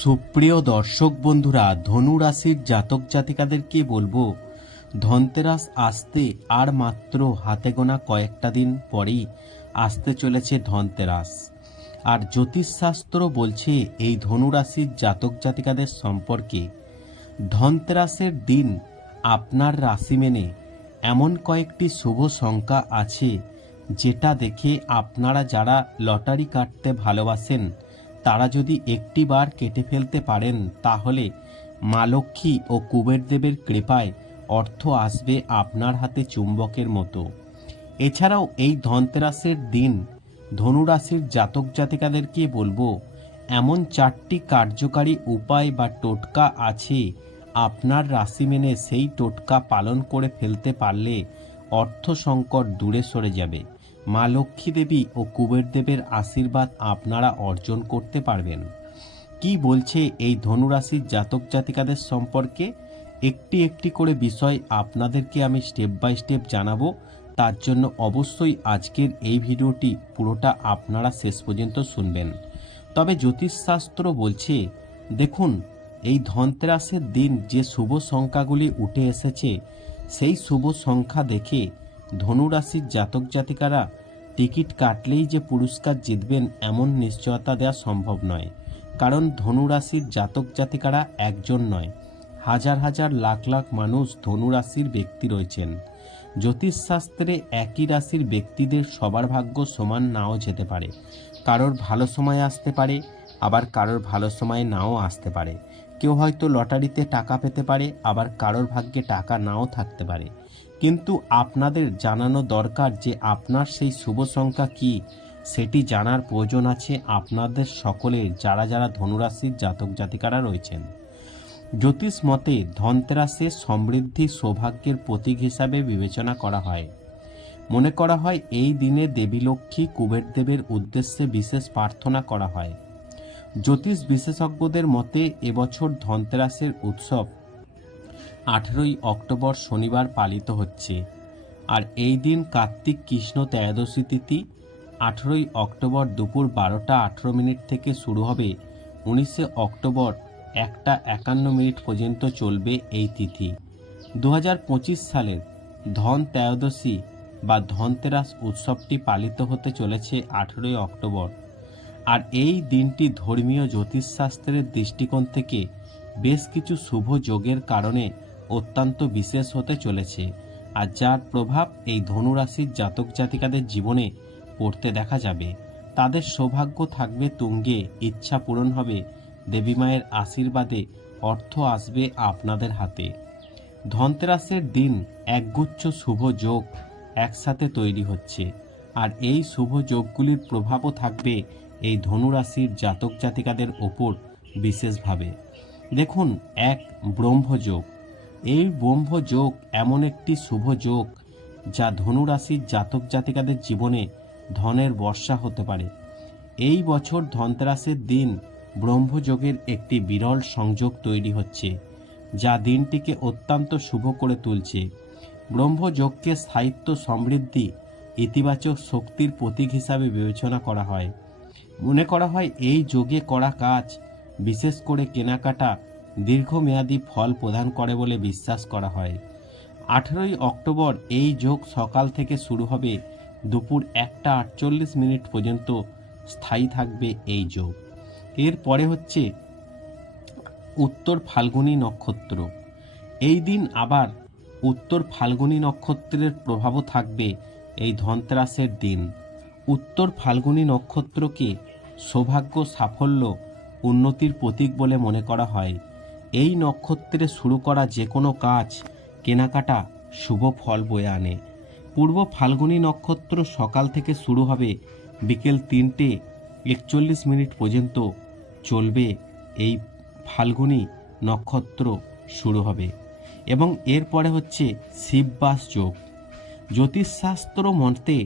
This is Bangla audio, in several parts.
সুপ্রিয় দর্শক বন্ধুরা ধনু রাশির জাতক জাতিকাদেরকে বলব, ধনতেরাস আসতে আর মাত্র হাতে গোনা কয়েকটা দিন পরেই আসতে চলেছে ধনতেরাস। আর জ্যোতিষশাস্ত্র বলছে, এই ধনু রাশির জাতক জাতিকাদের সম্পর্কে ধনতেরাসের দিন আপনার রাশি মেনে এমন কয়েকটি শুভ সংখ্যা আছে, যেটা দেখে আপনারা যারা লটারি কাটতে ভালোবাসেন তারা যদি একটি বার কেটে ফেলতে পারেন, তাহলে মা লক্ষ্মী ও কুবেরদেবের কৃপায় অর্থ আসবে আপনার হাতে চুম্বকের মতো। এছাড়াও এই ধনতেরাসের দিন ধনুরাশির জাতক জাতিকাদেরকে বলব, এমন চারটি কার্যকারী উপায় বা টোটকা আছে আপনার রাশি মেনে সেই টোটকা পালন করে ফেলতে পারলে অর্থ সংকট দূরে সরে যাবে। মা লক্ষ্মী দেবী ও কুবের দেবের আশীর্বাদ আপনারা অর্জন করতে পারবেন। কি বলছে এই ধনুরাশির জাতক জাতিকাদের সম্পর্কে? একটি একটি করে বিষয় আপনাদেরকে আমি স্টেপ বাই স্টেপ জানাব। তার জন্য অবশ্যই আজকের এই ভিডিওটি পুরোটা আপনারা শেষ পর্যন্ত শুনবেন। তবে জ্যোতিষশাস্ত্র বলছে, দেখুন, এই ধনতেরাসের দিন যে শুভ সংখ্যাগুলি উঠে এসেছে, সেই শুভ সংখ্যা দেখে ধনুরাশির জাতক জাতিকারা টিকিট কাটলেই যে পুরস্কার জিতবেন এমন নিশ্চয়তা দেওয়া সম্ভব নয়। কারণ ধনুরাশির জাতক জাতিকারা একজন নয়। হাজার হাজার লাখ লাখ মানুষ ধনুরাশির ব্যক্তি রয়েছেন। জ্যোতিষশাস্ত্রে একই রাশির ব্যক্তিদের সবার ভাগ্য সমান নাও যেতে পারে। কারোর ভালো সময় আসতে পারে, আবার কারোর ভালো সময় নাও আসতে পারে। কেউ হয়তো লটারিতে টাকা পেতে পারে, আবার কারোর ভাগ্যে টাকা নাও থাকতে পারে। কিন্তু আপনাদের জানানো দরকার যে আপনার সেই শুভ সংখ্যা কি, সেটি জানার প্রয়োজন আছে আপনাদের সকলের, যারা যারা ধনুরাশির জাতক জাতিকারা রয়েছেন। জ্যোতিষ মতে ধনতেরাসে সমৃদ্ধি সৌভাগ্যের প্রতীক হিসাবে বিবেচনা করা হয়। মনে করা হয় এই দিনে দেবী লক্ষ্মী কুবের দেবের উদ্দেশ্যে বিশেষ প্রার্থনা করা হয়। জ্যোতিষ বিশেষজ্ঞদের মতে এবছর ধনতেরাসের উৎসব আঠেরোই অক্টোবর শনিবার পালিত হচ্ছে। আর এই দিন কার্তিক কৃষ্ণ ত্রয়োদশী তিথি আঠেরোই অক্টোবর দুপুর বারোটা আঠেরো মিনিট থেকে শুরু হবে। উনিশে অক্টোবর একটা একান্ন মিনিট পর্যন্ত চলবে এই তিথি। দু হাজার পঁচিশ সালের ধন ত্রয়োদশী বা ধনতেরাস উৎসবটি পালিত হতে চলেছে আঠেরোই অক্টোবর। আর এই দিনটি ধর্মীয় জ্যোতিষশাস্ত্রের দৃষ্টিকোণ থেকে বেশ কিছু শুভ যোগের কারণে অত্যন্ত বিশেষ হতে চলেছে আর যার প্রভাব এই ধনুরাশির জাতক জাতিকাদের জীবনে পড়তে দেখা যাবে। তাদের সৌভাগ্য থাকবে তুঙ্গে, ইচ্ছা পূরণ হবে, দেবী মায়ের আশীর্বাদে অর্থ আসবে আপনাদের হাতে। ধনতেরাসের দিন একগুচ্ছ শুভ যোগ একসাথে তৈরি হচ্ছে আর এই শুভ যোগগুলির প্রভাবও থাকবে এই ধনুরাশির জাতক জাতিকাদের ওপর বিশেষভাবে। দেখুন, এক ব্রহ্মযোগ। এই ব্রহ্মযোগ এমন একটি শুভ যোগ, যা ধনুরাশির জাতক জাতিকাদের জীবনে ধনের বর্ষা হতে পারে। এই বছর ধনতেরাসের দিন ব্রহ্মযোগের একটি বিরল সংযোগ তৈরি হচ্ছে, যা দিনটিকে অত্যন্ত শুভ করে তুলছে। ব্রহ্মযোগকে সাহিত্য সমৃদ্ধি, ইতিবাচক শক্তির প্রতীক হিসাবে বিবেচনা করা হয়। মনে করা হয় এই যোগে করা কাজ, বিশেষ করে কেনাকাটা দীর্ঘমেয়াদী ফল প্রদান করে বলে বিশ্বাস করা হয়। আঠেরোই অক্টোবর এই যোগ সকাল থেকে শুরু হবে দুপুর একটা আটচল্লিশ মিনিট পর্যন্ত স্থায়ী থাকবে এই যোগ। এর পরে হচ্ছে উত্তর ফাল্গুনী নক্ষত্র। এই দিন আবার উত্তর ফাল্গুনী নক্ষত্রের প্রভাবও থাকবে এই ধনতেরাসের দিন। উত্তর ফাল্গুনী নক্ষত্রকে সৌভাগ্য সাফল্য উন্নতির প্রতীক বলে মনে করা হয়। এই নক্ষত্রে শুরু করা যে কোনো কাজ কেনাকাটা শুভ ফল বয়ে আনে। পূর্ব ফাল্গুনী নক্ষত্র সকাল থেকে শুরু হবে বিকেল তিনটে একচল্লিশ মিনিট পর্যন্ত চলবে এই ফাল্গুনী নক্ষত্র শুরু হবে এবং এরপরে হচ্ছে শিববাস যোগ। জ্যোতিষশাস্ত্র মতে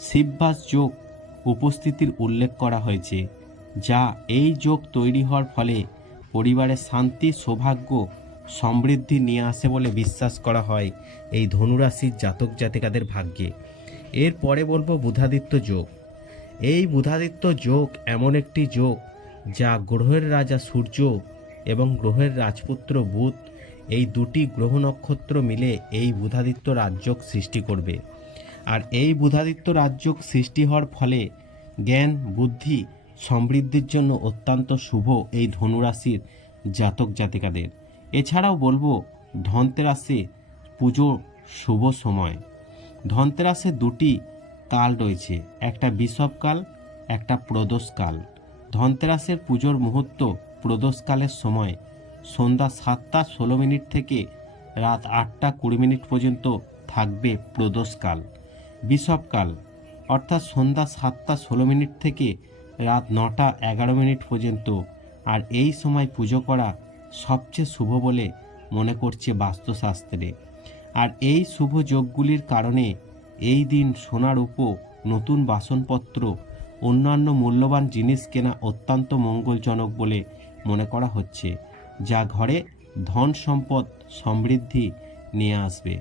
শিববাস যোগ উপস্থিতির উল্লেখ করা হয়েছে, যা এই যোগ তৈরি হওয়ার ফলে পরিবারে শান্তি, সৌভাগ্য, সমৃদ্ধি নিয়ে আসে বলে বিশ্বাস করা হয় এই ধনুরাশির জাতক জাতিকাদের ভাগ্যে। এরপরে বলব বুধাদিত্য যোগ। এই বুধাদিত্য যোগ এমন একটি যোগ যা গ্রহের রাজা সূর্য এবং গ্রহের রাজপুত্র বুধ এই দুটি গ্রহ নক্ষত্র মিলে এই বুধাদিত্য রাজ্যক সৃষ্টি করবে। আর এই বুধাদিত্য রাজ্যক সৃষ্টি হওয়ার ফলে জ্ঞান, বুদ্ধি সমৃদ্ধির জন্য অত্যন্ত শুভ এই ধনুরাশির জাতক জাতিকাদের। এছাড়াও বলব ধনতেরাসে পুজো শুভ সময়। ধনতেরাসে দুটি কাল রয়েছে, একটা বিষবকাল একটা প্রদোষকাল। ধনতেরাসের পুজোর মুহূর্ত প্রদোষকালের সময়, সন্ধ্যা সাতটা ষোলো মিনিট থেকে রাত আটটা কুড়ি মিনিট পর্যন্ত থাকবে প্রদোষকাল। বিষবকাল অর্থাৎ সন্ধ্যা সাতটা ষোলো মিনিট থেকে রাত নটা এগারো মিনিট পর্যন্ত। আর এই সময় পুজো করা সবচেয়ে শুভ বলে মনে করছে বাস্তুশাস্ত্রে। আর এই শুভ যোগগুলির কারণে এই দিন সোনার উপ নতুন বাসনপত্র, অন্যান্য মূল্যবান জিনিস কেনা অত্যন্ত মঙ্গলজনক বলে মনে করা হচ্ছে, যা ঘরে ধন সম্পদ সমৃদ্ধি নিয়ে আসবে।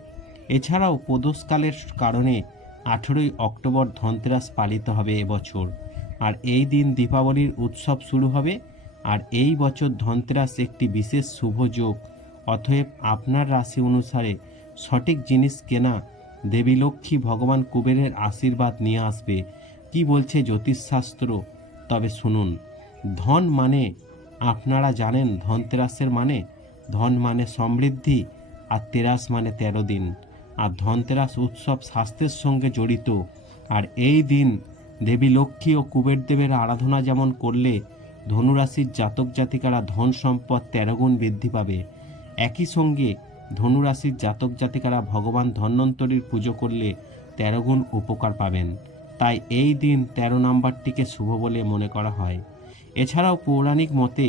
এছাড়াও প্রদোষকালের কারণে আঠেরোই অক্টোবর ধনতেরাস পালিত হবে এবছর। আর এই দিন দীপাবলির উৎসব শুরু হবে। আর এই বছর ধনতেরাস একটি বিশেষ শুভ যোগ। অতএব আপনার রাশি অনুসারে সঠিক জিনিস কেনা দেবী লক্ষ্মী ভগবান কুবেরের আশীর্বাদ নিয়ে আসবে। কি বলছে জ্যোতিষশাস্ত্র? তবে শুনুন, ধন মানে আপনারা জানেন ধনতেরাসের মানে? ধন মানে সমৃদ্ধি আর তেরাস মানে তেরো দিন। আর ধনতেরাস উৎসব স্বাস্থ্যের সঙ্গে জড়িত। আর এই দিন দেবী লক্ষ্মী ও কুবের দেবের আরাধনা যেমন করলে ধনুরাশির জাতক জাতিকারা ধন সম্পদ তেরো গুণ বৃদ্ধি পাবে। একই সঙ্গে ধনুরাশির জাতক জাতিকারা ভগবান ধন্বন্তরীর পুজো করলে তেরো গুণ উপকার পাবেন। তাই এই দিন তেরো নাম্বারটিকে শুভ বলে মনে করা হয়। এছাড়াও পৌরাণিক মতে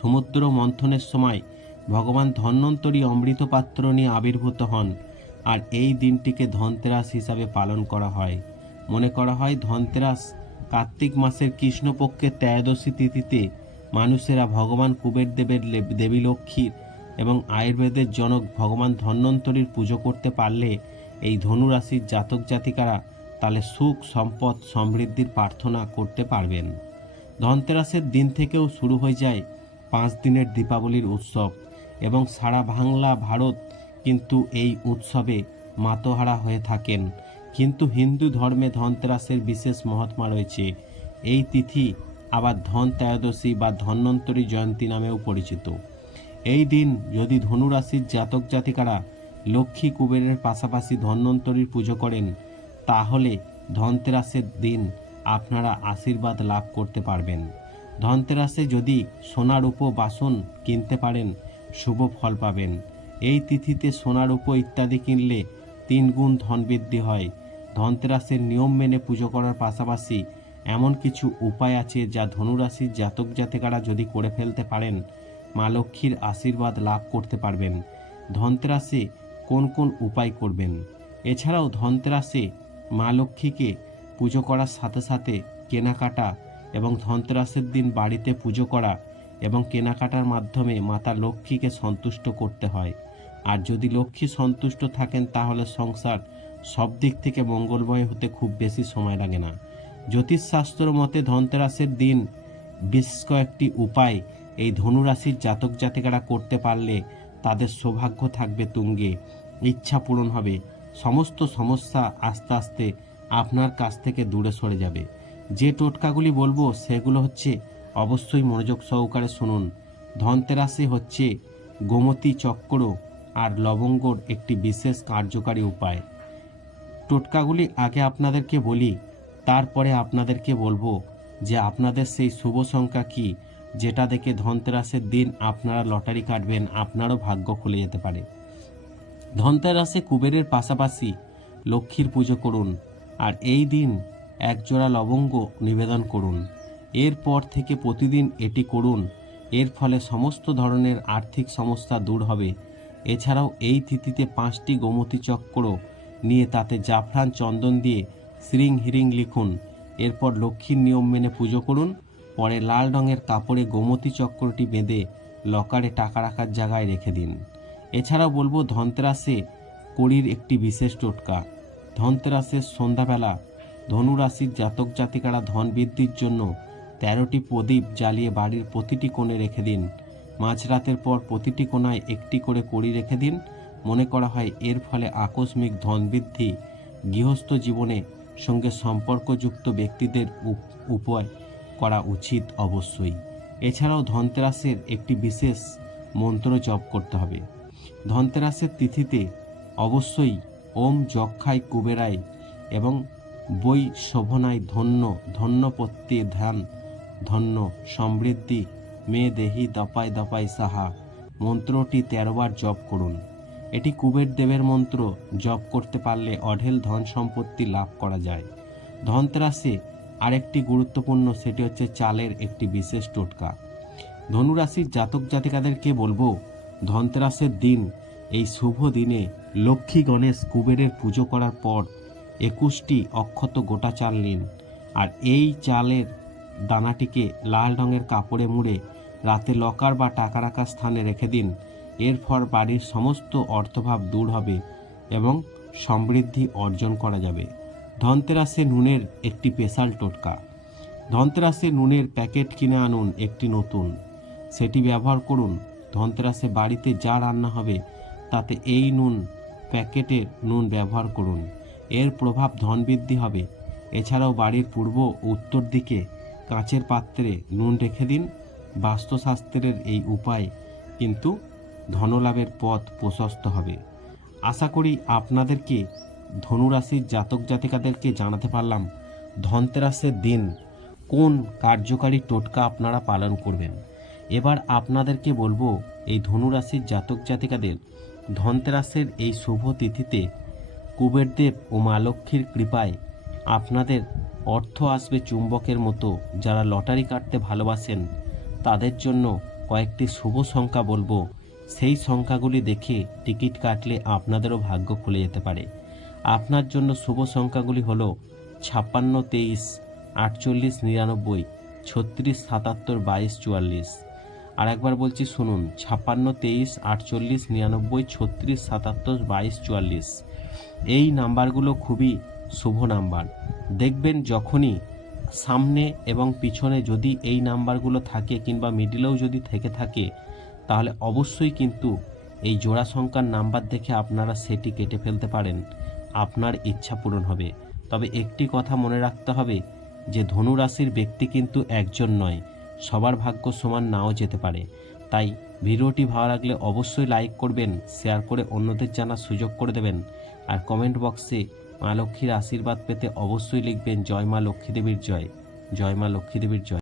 সমুদ্র মন্থনের সময় ভগবান ধন্বন্তরী অমৃত পাত্র নিয়ে আবির্ভূত হন। আর এই দিনটিকে ধনতেরাস হিসাবে পালন করা হয়। মনে করা হয় ধনতেরাস কার্তিক মাসের কৃষ্ণপক্ষের ত্রয়োদশী তিথিতে মানুষেরা ভগবান কুবের দেবের দেবী লক্ষ্মীর এবং আয়ুর্বেদের জনক ভগবান ধন্বন্তরীর পুজো করতে পারলে এই ধনুরাশির জাতক জাতিকারা তাহলে সুখ, সম্পদ, সমৃদ্ধির প্রার্থনা করতে পারবেন। ধনতেরাসের দিন থেকেও শুরু হয়ে যায় পাঁচ দিনের দীপাবলির উৎসব এবং সারা বাংলা, ভারত কিন্তু এই উৎসবে মাতোহারা হয়ে থাকেন। কিন্তু হিন্দু ধর্মে ধনতেরাসের বিশেষ মহাত্মা রয়েছে। এই তিথি আবার ধন ত্রয়োদশী বা ধন্বন্তরী জয়ন্তী নামেও পরিচিত। এই দিন যদি ধনুরাশির জাতক জাতিকারা লক্ষ্মী কুবেরের পাশাপাশি ধন্বন্তরীর পুজো করেন, তাহলে ধনতেরাসের দিন আপনারা আশীর্বাদ লাভ করতে পারবেন। ধনতেরাসে যদি সোনার উপ বাসন কিনতে পারেন, শুভ ফল পাবেন। এই তিথিতে সোনার উপ ইত্যাদি কিনলে তিন গুণ ধন বৃদ্ধি হয়। ধনতেরাসের নিয়ম মেনে পুজো করার পাশাপাশি এমন কিছু উপায় আছে যা ধনুরাশির জাতক জাতিকারা যদি করে ফেলতে পারেন, মা লক্ষ্মীর আশীর্বাদ লাভ করতে পারবেন। ধনতেরাসে কোন কোন উপায় করবেন? এছাড়াও ধনতেরাসে মা লক্ষ্মীকে পুজো করার সাথে সাথে কেনাকাটা এবং ধনতেরাসের দিন বাড়িতে পুজো করা এবং কেনাকাটার মাধ্যমে মাতা লক্ষ্মীকে সন্তুষ্ট করতে হয়। আর যদি লক্ষ্মী সন্তুষ্ট থাকেন, তাহলে সংসার সব দিক থেকে মঙ্গলময় হতে খুব বেশি সময় লাগে না। জ্যোতিষশাস্ত্র মতে ধনতেরাসের দিন বেশ কয়েকটি উপায় এই ধনুরাশির জাতক জাতিকারা করতে পারলে তাদের সৌভাগ্য থাকবে তুঙ্গে। ইচ্ছা পূরণ হবে। সমস্ত সমস্যা আস্তে আস্তে আপনার কাছ থেকে দূরে সরে যাবে। যে টোটকাগুলি বলব সেগুলো হচ্ছে অবশ্যই মনোযোগ সহকারে শুনুন। ধনতেরাসে হচ্ছে গোমতী চক্র আর লবঙ্গর একটি বিশেষ কার্যকারী উপায়। টোটকাগুলি আগে আপনাদেরকে বলি, তারপরে আপনাদেরকে বলব যে আপনাদের সেই শুভ সংখ্যা কী, যেটা দেখে ধনতেরাসের দিন আপনারা লটারি কাটবেন, আপনারও ভাগ্য খুলে যেতে পারে। ধনতেরাসে কুবেরের পাশাপাশি লক্ষ্মীর পুজো করুন, আর এই দিন একজোড়া লবঙ্গ নিবেদন করুন। এরপর থেকে প্রতিদিন এটি করুন, এর ফলে সমস্ত ধরনের আর্থিক সমস্যা দূর হবে। এছাড়াও এই তিথিতে পাঁচটি গোমতী চক্র নিয়ে তাতে জাফরান চন্দন দিয়ে শ্রিং হিরিং লিখুন। এরপর লক্ষ্মীর নিয়ম মেনে পুজো করুন। পরে লাল রঙের কাপড়ে গোমতী চক্রটি বেঁধে লকারে টাকা রাখার জায়গায় রেখে দিন। এছাড়াও বলব ধনতেরাসে কড়ির একটি বিশেষ টোটকা। ধনতেরাসের সন্ধ্যাবেলা ধনুরাশির জাতক জাতিকারা ধন বৃদ্ধির জন্য তেরোটি প্রদীপ জ্বালিয়ে বাড়ির প্রতিটি কোণে রেখে দিন। মাঝরাতের পর প্রতিটি কোণায় একটি করে কড়ি রেখে দিন। মনে করা হয় এর ফলে আকস্মিক ধন বৃদ্ধি গৃহস্থ জীবনে সঙ্গে সম্পর্কযুক্ত ব্যক্তিদের উপ- উপায় করা উচিত অবশ্যই। এছাড়াও ধনতেরাসের একটি বিশেষ মন্ত্র জপ করতে হবে। ধনতেরাসের তিথিতে অবশ্যই ওম যক্ষায় কুবেরায় এবং বই শোভনায় ধন্য, ধন্যপত্যে ধ্যান, ধন্য সমৃদ্ধি, মে দেহি দপায় দপায় সাহা মন্ত্রটি তেরোবার জপ করুন। এটি কুবের দেবের মন্ত্র, জপ করতে পারলে অঢেল ধন সম্পত্তি লাভ করা যায়। ধনতেরাসে আরেকটি গুরুত্বপূর্ণ, সেটি হচ্ছে চালের একটি বিশেষ টোটকা। ধনুরাশির জাতক জাতিকাদেরকে বলব, ধনতেরাসের দিন, এই শুভ দিনে লক্ষ্মী গণেশ কুবেরের পুজো করার পর একুশটি অক্ষত গোটা চাল নিন। আর এই চালের দানাটিকে লাল রঙের কাপড়ে মুড়ে রাতে লকার বা টাকা রাখার স্থানে রেখে দিন। এর ফল বাড়ির সমস্ত অর্থভাব দূর হবে এবং সমৃদ্ধি অর্জন করা যাবে। ধনতেরাসে নুনের একটি স্পেশাল টোটকা। ধনতেরাসে নুনের প্যাকেট কিনে আনুন একটি নতুন। সেটি ব্যবহার করুন। ধনতেরাসে বাড়িতে যা রান্না হবে, তাতে এই নুন, প্যাকেটের নুন ব্যবহার করুন। এর প্রভাব ধন বৃদ্ধি হবে। এছাড়াও বাড়ির পূর্ব উত্তর দিকে কাঁচের পাত্রে নুন রেখে দিন। বাস্তুশাস্ত্রের এই উপায় কিন্তু ধনলাভের পথ প্রশস্ত হবে। আশা করি আপনাদেরকে ধনুরাশির জাতক জাতিকাদেরকে জানাতে পারলাম ধনতেরাসের দিন কোন কার্যকারী টোটকা আপনারা পালন করবেন। এবার আপনাদেরকে বলব এই ধনুরাশির জাতক জাতিকাদের ধনতেরাসের এই শুভ তিথিতে কুবেরদেব ও মা লক্ষ্মীর কৃপায় আপনাদের অর্থ আসবে চুম্বকের মতো। যারা লটারি কাটতে ভালোবাসেন তাদের জন্য কয়েকটি শুভ সংখ্যা বলব। সেই সংখ্যাগুলি দেখে টিকিট কাটলে আপনাদেরও ভাগ্য খুলে যেতে পারে। আপনার জন্য শুভ সংখ্যাগুলি হল ছাপ্পান্ন, তেইশ, আটচল্লিশ, নিরানব্বই, ছত্রিশ, সাতাত্তর, বাইশ, চুয়াল্লিশ। আর একবার বলছি, শুনুন, ছাপ্পান্ন, তেইশ, আটচল্লিশ, নিরানব্বই, ছত্রিশ, সাতাত্তর, বাইশ, চুয়াল্লিশ। এই নাম্বারগুলো খুবই শুভ নাম্বার। দেখবেন যখনই সামনে এবং পিছনে যদি এই নাম্বারগুলো থাকে কিংবা মিডিলেও যদি থেকে থাকে তাহলে অবশ্যই কিন্তু এই জোড়া সংখ্যার নাম্বার দেখে আপনারা সেটি কেটে ফেলতে পারেন। আপনার ইচ্ছা পূরণ হবে। তবে একটি কথা মনে রাখতে হবে যে ধনু রাশির ব্যক্তি কিন্তু একজন নয়, সবার ভাগ্য সমান নাও যেতে পারে। তাই ভিডিওটি ভালো লাগলে অবশ্যই লাইক করবেন, শেয়ার করে অন্যদের জানার সুযোগ করে দেবেন। আর কমেন্ট বক্সে মা লক্ষ্মীর আশীর্বাদ পেতে অবশ্যই লিখবেন, জয় মা লক্ষ্মীদেবীর জয়। জয় মা লক্ষ্মীদেবীর জয়।